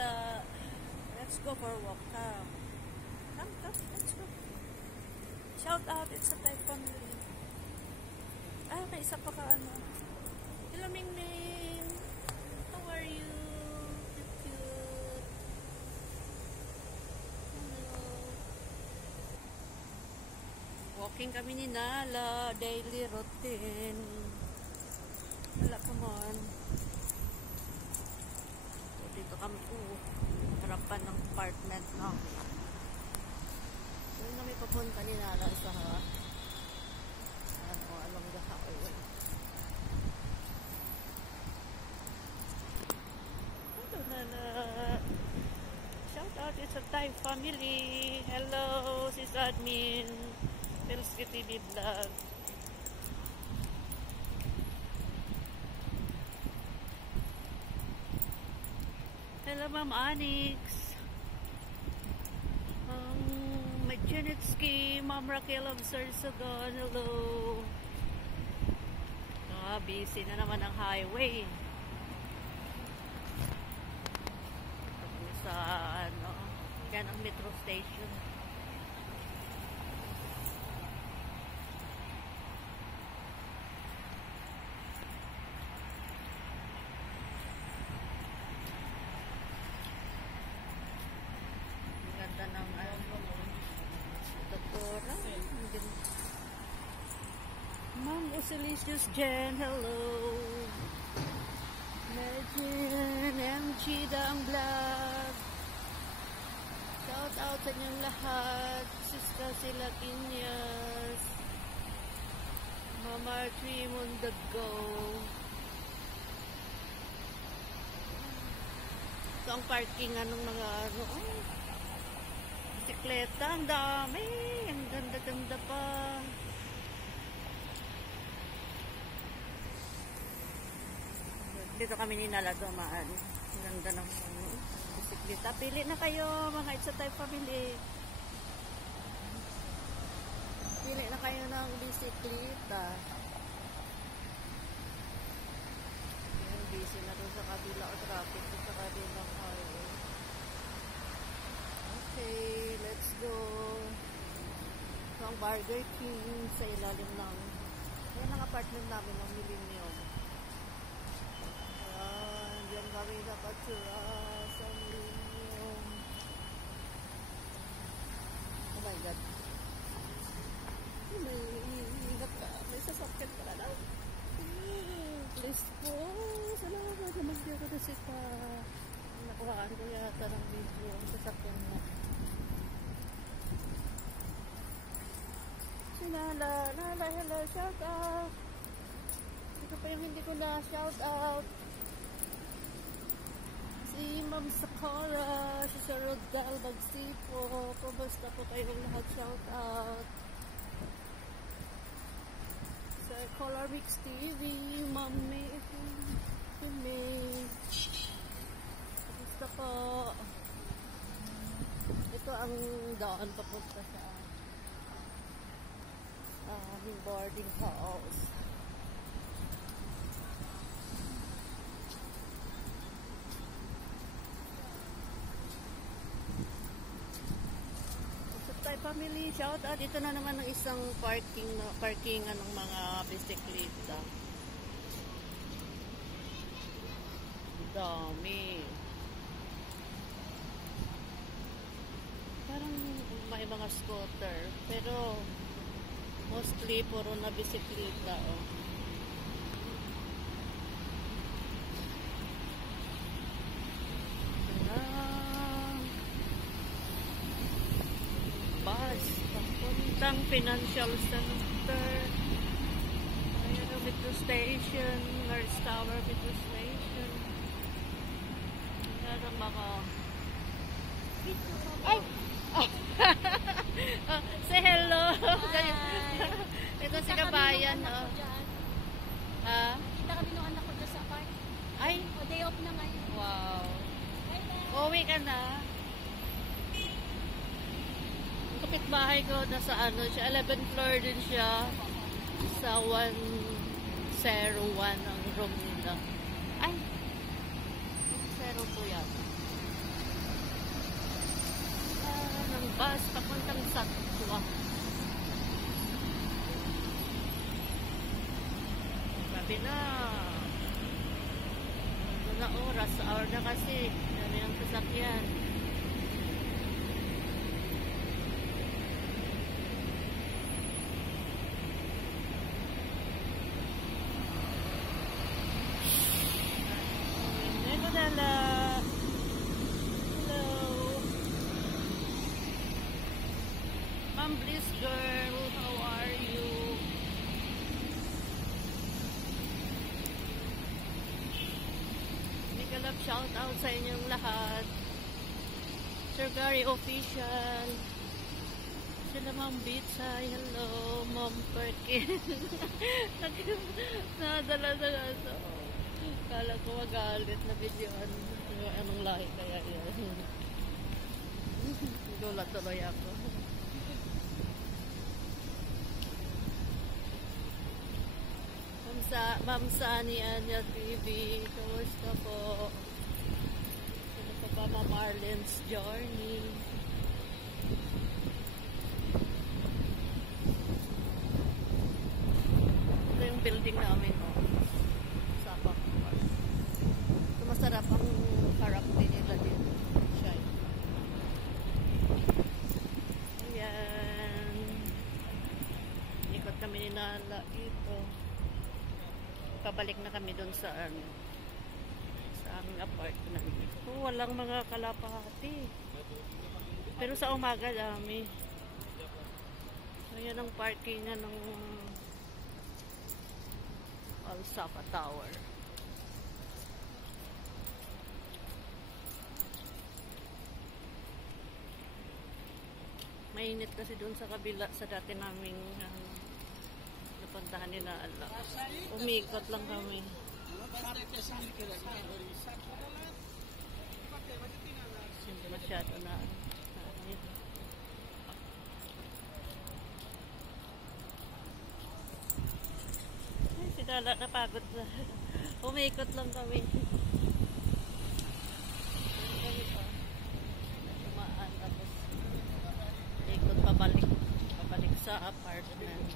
Manila. Let's go for a walk. Come, let's go. Shout out, it's a Thai family. Ah, may isa pa ka ano. Hello, Mingming. How are you? Cute. Hello. Walking kami ni Nala. Daily routine. Wala, come on. So, dito kami po. Harapan ng apartment, no? Doon kami papunta ni Nala sa along the highway. Hello, Nala. Shout out, it's a Thai family. Hello, sis admin. Pilski TV vlog. Hello, Ma'am Anix. Majanitsky, Ma'am Raquel of Sorsogon. Hello. Busy na naman ang highway. Sa yan ang metro station. Ganda ng doktora. Ma'am Usilicious Jen, hello. Legend, MG Dang Vlog. Shout out sa inyong lahat. Siska sila Pinyas. Mama Tree Mundago. Ito ang parking anong mga bisikleta, ang dami, ang ganda-ganda pa. Dito kami ni Nala dumaan. Ang ganda ng bisikleta. Pili na kayo mga It's a Thai family. Pili na kayo ng bisikleta. Yung busy na doon sa kabila o traffic doon sa kabilang highway. Okay, let's go. Ito ang Burger King sa ilalim ng yan ang apartment namin ng Millennium. Ayan, diyan kami nakatsura sa Millennium. Oh my God. May ingat ka. May sasakyan ka na. Please po. Salamat. Magdiyo ko na sita. Nakuhaan ko yata ng video ang sasakyan mo. Si Nala, hello, shout out. Ito pa yung hindi ko na shout out. Si Ma'am Sakura, si Sir Rodal Bagsipo. Kumusta po kayong lahat, shout out. Sa Color Mix TV, Ma'am May, kumusta po? Ito ang daan papunta sa aming boarding house. Sa Thai family, shout out. Ito na naman ang isang parkingan ng mga bisikleta. Dami. Parang may mga scooter, pero mostly puro na bisikleta, oh. Bus papuntang Financial Center. Ayan ang metro station, North Tower metro station. Ayan ang mga ay! Say hello. Ito si Kabayan. Kita kami nung anak ko dyan sa park. Ay! O, day off na ngayon. Wow. Uwi ka na. Ang kapitbahay ko, nasa ano siya, 11th floor din siya. Sa 101 ang room nila. Ay! 102 yata. ng bus papuntang Satwa. Sabi na, ano na oras, hour na kasi, dami ng sasakyan. Hello. Ma'am Bliss girl, how are you? Big love shout out sa inyong lahat. Sir Gary Official. Sila Ma'am Bitsay, hello. Ma'am Perkin. Nadala sa gaso. Kala ko magalit na videoan. Anong lahi kaya yan? Gulat tuloy ako. Ma'am Sani Anya TV, kamusta po? Sino pa ba Ma'am Marlene's Journey? Ito yung building namin, oh. Sapa. Ito masarap ang harap din nila din. Siya. Ayan. Ikot kami ni Nala ito. Pabalik na kami doon sa aming apartment. Oh, walang mga kalapati. Pero sa umaga dami. Ayan ang parkingan ng Alsapa Tower. Mainit kasi doon sa kabila sa dati naming napuntahan nila. Umikot lang kami. Hindi masyado na ay, sinala napagod na. Umikot lang kami. Tumaan tapos ikot pabalik sa apartment.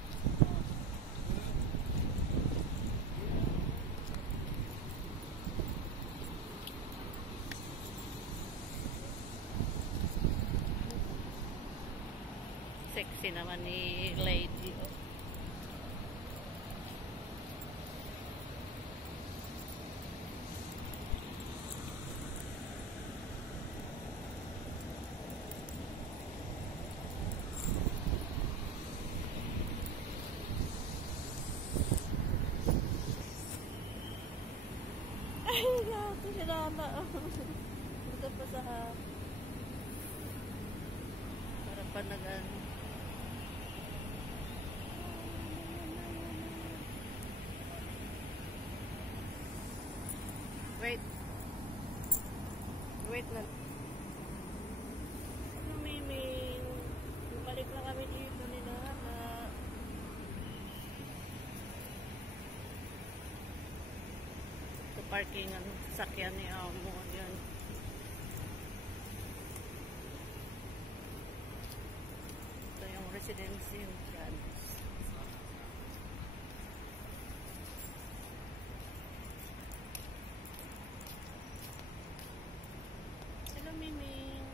Sexy naman ni Lady. Oh. Ay, gato si Lala. Ito pa sa harapan na gano'n. Wait na. Lumiming. Bumalik lang kami dito ni Nana. Ito parking ang sakyan ni Amo. Yan. Ito yung residency yung France. Miming.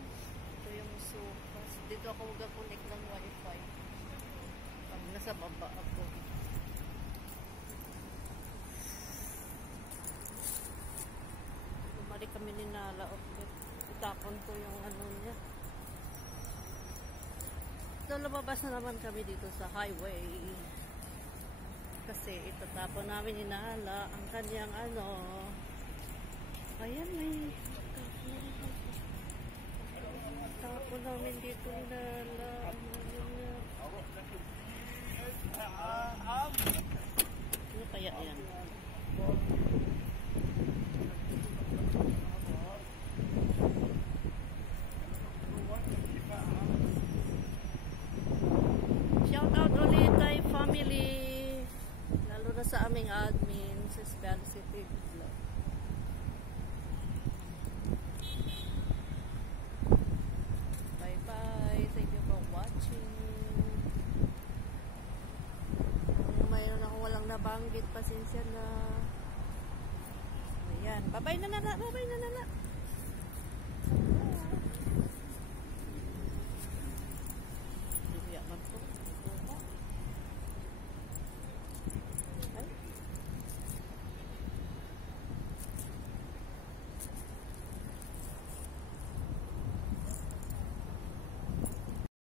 Ito yung sopas. Dito ako mag-connect ng wifi. Pag nasa baba ako. Bumalik kami ni Nala ulit. Itapon ko yung ano niya. So, lumabas na naman kami dito sa highway. Kasi itatapon namin ni Nala ang kanyang ano. Ayan, may tapo namin dito ni Nala. Ano kaya yan? Shout out ulit kay family. Lalo na sa aming admin sa Spell City Vlog. Bye-bye. nabanggit, pasensya na. Ayan, babay na na, babay na na.